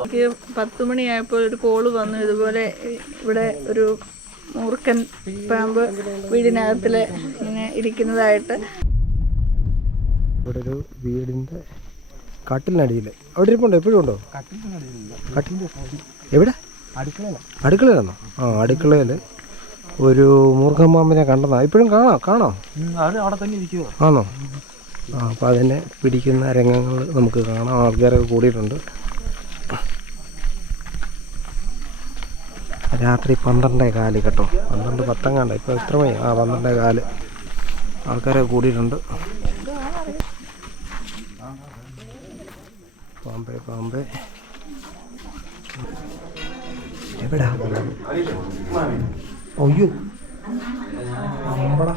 എനിക്ക് പത്ത് മണിയായപ്പോൾ ഒരു കോൾ വന്നു. ഇതുപോലെ ഇവിടെ ഒരു മൂർഖൻ പാമ്പ് വീടിനകത്തിൽ ഇങ്ങനെ ഇരിക്കുന്നതായിട്ട് ഇവിടെ ഒരു വീടിന്റെ കട്ടിലിനടിയിൽ അവിടെ ഇരിപ്പുണ്ടോ? എപ്പോഴും ഉണ്ടോ? കട്ടിൽ എവിടെ? അടുക്കളയിലാണോ? ആ അടുക്കളയിൽ ഒരു മൂർഖൻ പാമ്പിനെ കണ്ടതാ. ഇപ്പോഴും കാണാം കാണാം. അവിടെ തന്നെ ഇരിക്കുക ആണോ? ആ അപ്പം അതിനെ പിടിക്കുന്ന രംഗങ്ങൾ നമുക്ക് കാണാം. ആൾക്കാരൊക്കെ കൂടിയിട്ടുണ്ട്. രാത്രി പന്ത്രണ്ടേ കാൽ കേട്ടോ. പന്ത്രണ്ട് പത്തങ്ങാണ്ട ഇപ്പോൾ എത്ര മണി ആ പന്ത്രണ്ടേ കാൽ. ആൾക്കാരൊക്കെ കൂടിയിട്ടുണ്ട്. പാമ്പേ പാമ്പേ. എവിടാ? ഒയ്യോ അമ്പടാ.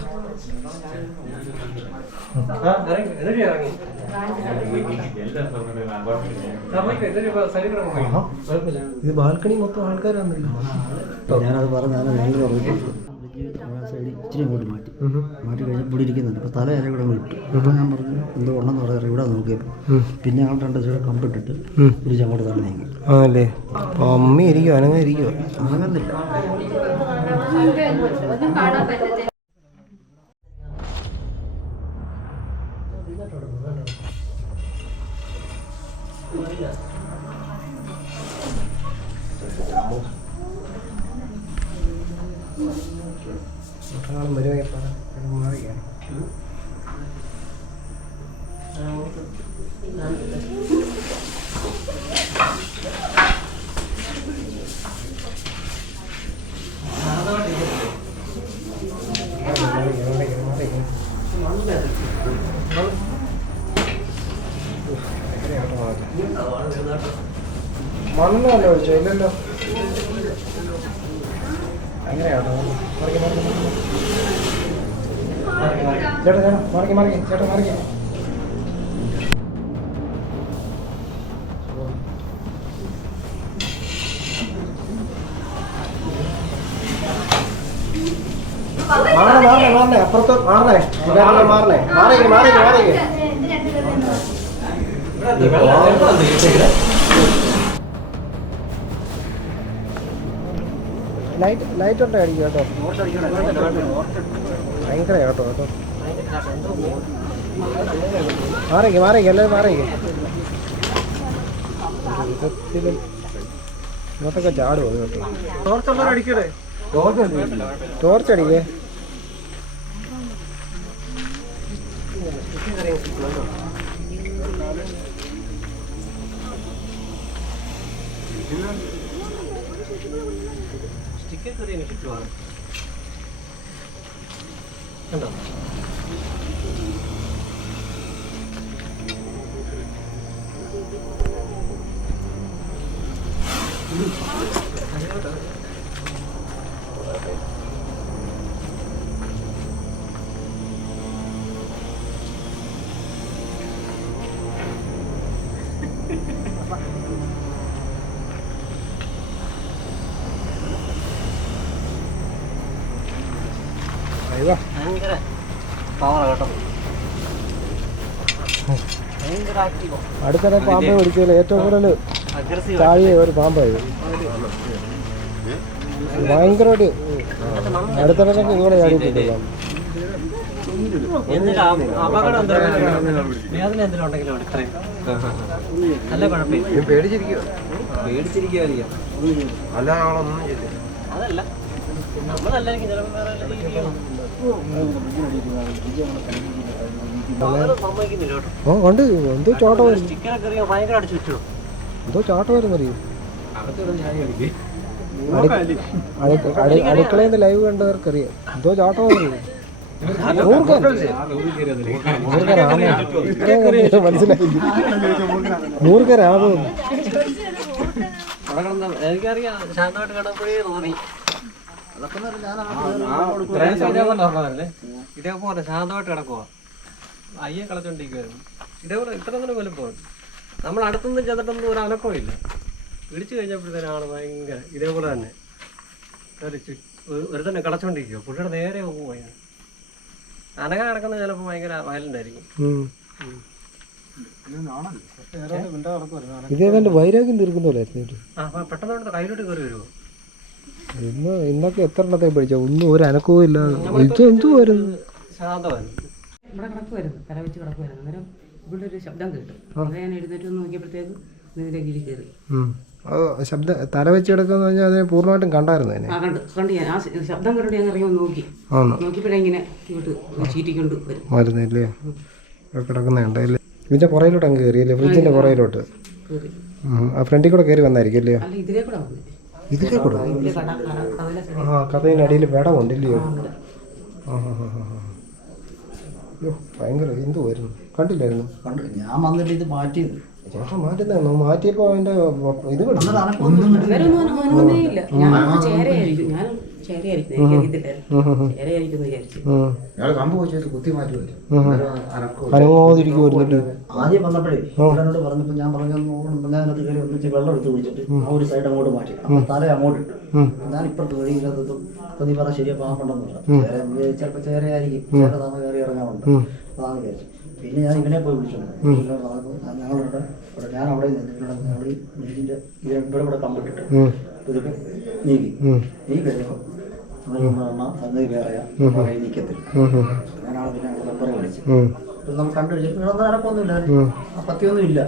ഇത് ബാൽക്കണി മൊത്തം ആൾക്കാരാണല്ലോ ഞാനത് പറഞ്ഞാൽ ഞാൻ പറഞ്ഞു ഇച്ചിരി കൂടി മാറ്റി. മാറ്റി കഴിഞ്ഞ് ഇവിടെ ഇരിക്കുന്നുണ്ട്. അപ്പോൾ തല ഇല ഇവിടെ വിട്ടു അപ്പോൾ ഞാൻ പറഞ്ഞു എന്തോ ഉണ്ടെന്ന് പറയാറ് ഇവിടെ നോക്കിയപ്പോൾ പിന്നെ ആൾ രണ്ട് ചില കമ്പിട്ടിട്ട് ഒരു ചങ്ങോട്ട് തന്നെ നീങ്ങി. ആണല്ലേ? അപ്പോൾ അമ്മ ഇരിക്കുമോ അനങ്ങ അനങ്ങുന്നില്ല. അങ്ങനെന്നില്ല പറ മാറിയാണ്. മണ്ണല്ലേ ഒഴിച്ചോ ഇല്ലല്ലോ. അങ്ങനെയാണോ? മറിക്ക് മറിക്ക് മറിക്ക് ചേട്ടാ ചേട്ടാ മറിക്ക് മറിക്ക് ചേട്ടാ മറിക്ക്. മാറണേ മാറണേ മാറണേ അപ്പുറത്ത് മാറണേ മാറണേ മാറണേ. മാറിക്ക് മാറിക്ക് മാറിക്ക്. ലൈറ്റ് ലൈറ്റ് ഉണ്ടോ അടിക്കും കേട്ടോ? ഭയങ്കര കേട്ടോ. കേട്ടോ മാറിക്ക് മാറിക്ക് എല്ലാവരും മാറിക്ക്. വിധത്തിലും ഇങ്ങോട്ടൊക്കെ ചാടുമോ കേട്ടോ ടോർച്ച് അടിക്കേ. കണ്ടോ? അയ്യോ ഭയങ്കര പവർ കേട്ടോ. ഭയങ്കര ആക്റ്റീവോ അടുത്തിടെ പാമ്പ് പിടിച്ചതിൽ ഏറ്റവും കൂടുതൽ താഴെ ഒരു പാമ്പായത് ഭയങ്കരമായിട്ട് ഇത്രയും. നല്ല കുഴപ്പമില്ല. പേടിച്ചിരിക്കുക അതല്ല. ഓ കണ്ട്. എന്തോ ചോട്ട എന്തോ ചോട്ട വരുന്നറിയോ അടുക്കളയിൽ നിന്ന് ലൈവ് കണ്ടവർക്കറിയാം. എന്തോ ചോട്ട വരുന്നു. മനസ്സിലായി. എനിക്കറിയാം. ശാന്തമായിട്ട് കിടന്നപ്പോഴേ തോന്നി. ഇതേപോലെ ശാന്തമായിട്ട് കിടക്കുക അയ്യെ കളച്ചോണ്ടിരിക്കുവായിരുന്നു ഇതേപോലെ ഇത്ര തന്നെ പോലും പോകും നമ്മൾ അടുത്തൊന്നും ചെന്നിട്ടൊന്നും ഒരു അനക്കവും ഇല്ല പിടിച്ചു കഴിഞ്ഞപ്പോഴത്തേനും ആൾ ഭയങ്കര ഇതേപോലെ തന്നെ. ഒരു തന്നെ കളച്ചോണ്ടിരിക്കുക പുള്ളിയുടെ നേരെ പോകും ഭയങ്കര അനക കിടക്കുന്നത് ചിലപ്പോൾ ഭയങ്കര വയലന്റ് ഇതേ ഉം. വൈരാഗ്യം തീർക്കുന്ന പോലെ ആ അപ്പൊ പെട്ടെന്ന് കയ്യിലോട്ട് കയറി വരുമോ ഇന്ന് ഇന്നൊക്കെ എത്ര എണ്ണത്തെ പിടിച്ച ഒന്നും ഒരു അനക്കവും ഇല്ല ഇത് എന്തുവായിരുന്നു? വരുന്നു ഇവിടെ കിടക്കുമായിരുന്നു തല വെച്ച് കിടക്കുമായിരുന്നു അന്നേരം ഇവിടെ ഒരു ശബ്ദം കേട്ടു. അത് ഞാൻ എഴുന്നേറ്റ് ഒന്ന് നോക്കിയപ്പോഴത്തേക്ക് ഇതിന്റെ കീഴിൽ കയറി. ശബ്ദം തല വെച്ച് കിടക്കാന്ന് പറഞ്ഞാൽ അതിനെ പൂർണമായിട്ടും കണ്ടായിരുന്നു അതിനെ? ആ കണ്ട്. കണ്ട് ഞാൻ. ആ ശബ്ദം കേട്ടിട്ട് ഞാൻ ഇറങ്ങി നോക്കി. നോക്കിയപ്പോഴേ ഇങ്ങനെ ഇങ്ങോട്ട് ചീറ്റിക്കൊണ്ട് വരും. മരുന്നില്ലേ ഇവിടെ കിടക്കുന്നുണ്ടല്ലേ ഇതിന്റെ പുറയിലോട്ട് അങ്ങ് കയറിയല്ലേ ഫ്രിഡ്ജിന്റെ പുറയിലോട്ട്. ആ ഫ്രണ്ടിൽ കൂടെ കയറി വന്നായിരിക്കും അല്ലേ? അല്ല ഇതിലേ കൂടെ വന്നു ഇതിലേ കൂടെ ആ കഥയിനടിയിൽ വെടമുണ്ടല്ലയോ. ആ. അയ്യോ ഭയങ്കര എന്തുവായിരുന്നു കണ്ടില്ലായിരുന്നു. കണ്ടു. ഞാൻ വന്നിട്ട് ഇത് മാറ്റിയത് ചേട്ടൻ മാറ്റുന്നതാണോ മാറ്റിയപ്പോൾ അതിന്റെ ഇത് കണ്ടു. ഇവരൊന്നും അനു- അനുമതിയേ ഇല്ല ഞാൻ ചേരയായിരിക്കും ഞാൻ ചേരയായിരിക്കും എനിക്കറിയത്തില്ലായിരുന്നു ചേരയായിരിക്കും എന്ന് വിചാരിച്ചു. ഞങ്ങൾ കമ്പ് വെച്ചിട്ട് കുത്തി മാറ്റി ആദ്യം വന്നപ്പോഴേ എന്നോട് പറഞ്ഞപ്പോൾ ഞാൻ പറഞ്ഞു ഞാൻ അതിനകത്ത് കയറി ഒന്നിച്ച് വെള്ളം എടുത്ത് കുടിച്ചിട്ട് ആ ഒരു സൈഡ് അങ്ങോട്ട് മാറ്റി അപ്പൊ തല അങ്ങോട്ട് ഇട്ടു ഞാൻ ഇപ്പുറത്ത് വഴിയില്ലാത്തതും ഇപ്പൊ നീ പറഞ്ഞ ശരിയാ പാമ്പുണ്ടെന്ന് പറഞ്ഞു. ചിലപ്പോൾ ചേരയായിരിക്കും. ചേര താമ കയറി ഇറങ്ങാറുണ്ട്. അതാണ് വിചാരിച്ചു. പിന്നെ ഞാൻ ഇവനെ പോയി വിളിച്ചിട്ടുണ്ട് ഞങ്ങളിവിടെ ഇവിടെ ഞാൻ അവിടെ നിന്നിട്ടുണ്ട്. വീടിന്റെ ഇതിനെ ഇവിടെ ഇവിടെ കമ്പിട്ടിട്ട് ഇതൊക്കെ നീക്കി. നീ കഴിയുമ്പോൾ സംഗതി വേറെയാ കൈ നീക്കത്തില്ല. ഞാനാണ് പിന്നെ ഞങ്ങൾ നമ്പറെ വിളിച്ചു. നമ്മൾ കണ്ടു ഇവിടെ നടക്കൊന്നുമില്ല ആ പത്തിയൊന്നും ഇല്ല.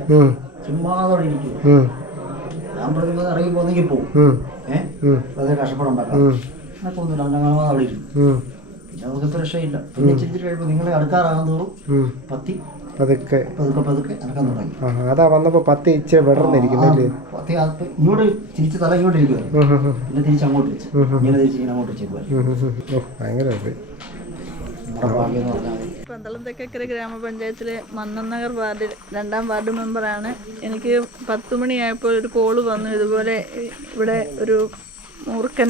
ചുമ്മാ ഇരിക്കും. ഞാൻ പ്രതിമ ഇറങ്ങി പോന്നെങ്കിൽ പോകും ഏഹ് വെറുതെ നടക്കൊന്നുമില്ല ഞങ്ങൾ അവിടെ ഇരിക്കും. പിന്നെ നമുക്ക് രക്ഷയില്ല പിന്നെ ഇച്ചിരി കഴിയുമ്പോൾ നിങ്ങളെ അടുക്കാറാകാൻ തോറും പത്തി അതൊക്കെ പതുക്കെ പതുക്കെ അനക്കാൻ തുടങ്ങി. അതാ വന്നപ്പോ പത്ത് ഇച്ചിരി വിടർന്നിരിക്കുന്നില്ലേ പത്തി ഇങ്ങോട്ട് തിരിച്ച് തല ഇങ്ങോട്ട് ഇരിക്കുവായിരുന്നു പിന്നെ തിരിച്ച് അങ്ങോട്ട് വെച്ചു ഇങ്ങനെ തിരിച്ച് ഇങ്ങനെ അങ്ങോട്ട് വെച്ചേക്കുവായിരുന്നു ഭയങ്കര. പന്തളം തെക്കക്കര ഗ്രാമപഞ്ചായത്തിലെ മന്നനഗർ വാർഡിൽ രണ്ടാം വാർഡ് മെമ്പറാണ്. എനിക്ക് പത്ത് മണിയായപ്പോൾ ഒരു കോൾ വന്നു. ഇതുപോലെ ഇവിടെ ഒരു മൂർക്കൻ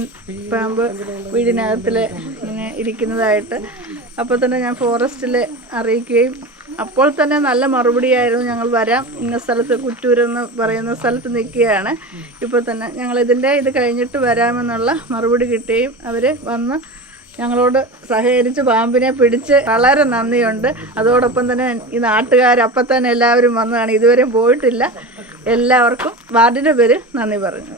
പാമ്പ് വീടിനകത്തിൽ ഇങ്ങനെ ഇരിക്കുന്നതായിട്ട്. അപ്പോൾ തന്നെ ഞാൻ ഫോറസ്റ്റിൽ അറിയിക്കുകയും അപ്പോൾ തന്നെ നല്ല മറുപടിയായിരുന്നു ഞങ്ങൾ വരാം. ഇന്ന സ്ഥലത്ത് കുറ്റൂരെന്ന് പറയുന്ന സ്ഥലത്ത് നിൽക്കുകയാണ്. ഇപ്പോൾ തന്നെ ഞങ്ങൾ ഇതിന്റെ ഇത് കഴിഞ്ഞിട്ട് വരാമെന്നുള്ള മറുപടി കിട്ടുകയും അവർ വന്ന് ഞങ്ങളോട് സഹകരിച്ച് പാമ്പിനെ പിടിച്ച് വളരെ നന്ദിയുണ്ട്. അതോടൊപ്പം തന്നെ ഈ നാട്ടുകാർ അപ്പം തന്നെ എല്ലാവരും വന്നതാണ്. ഇതുവരെ പോയിട്ടില്ല. എല്ലാവർക്കും വാർഡിന്റെ പേര് നന്ദി പറഞ്ഞു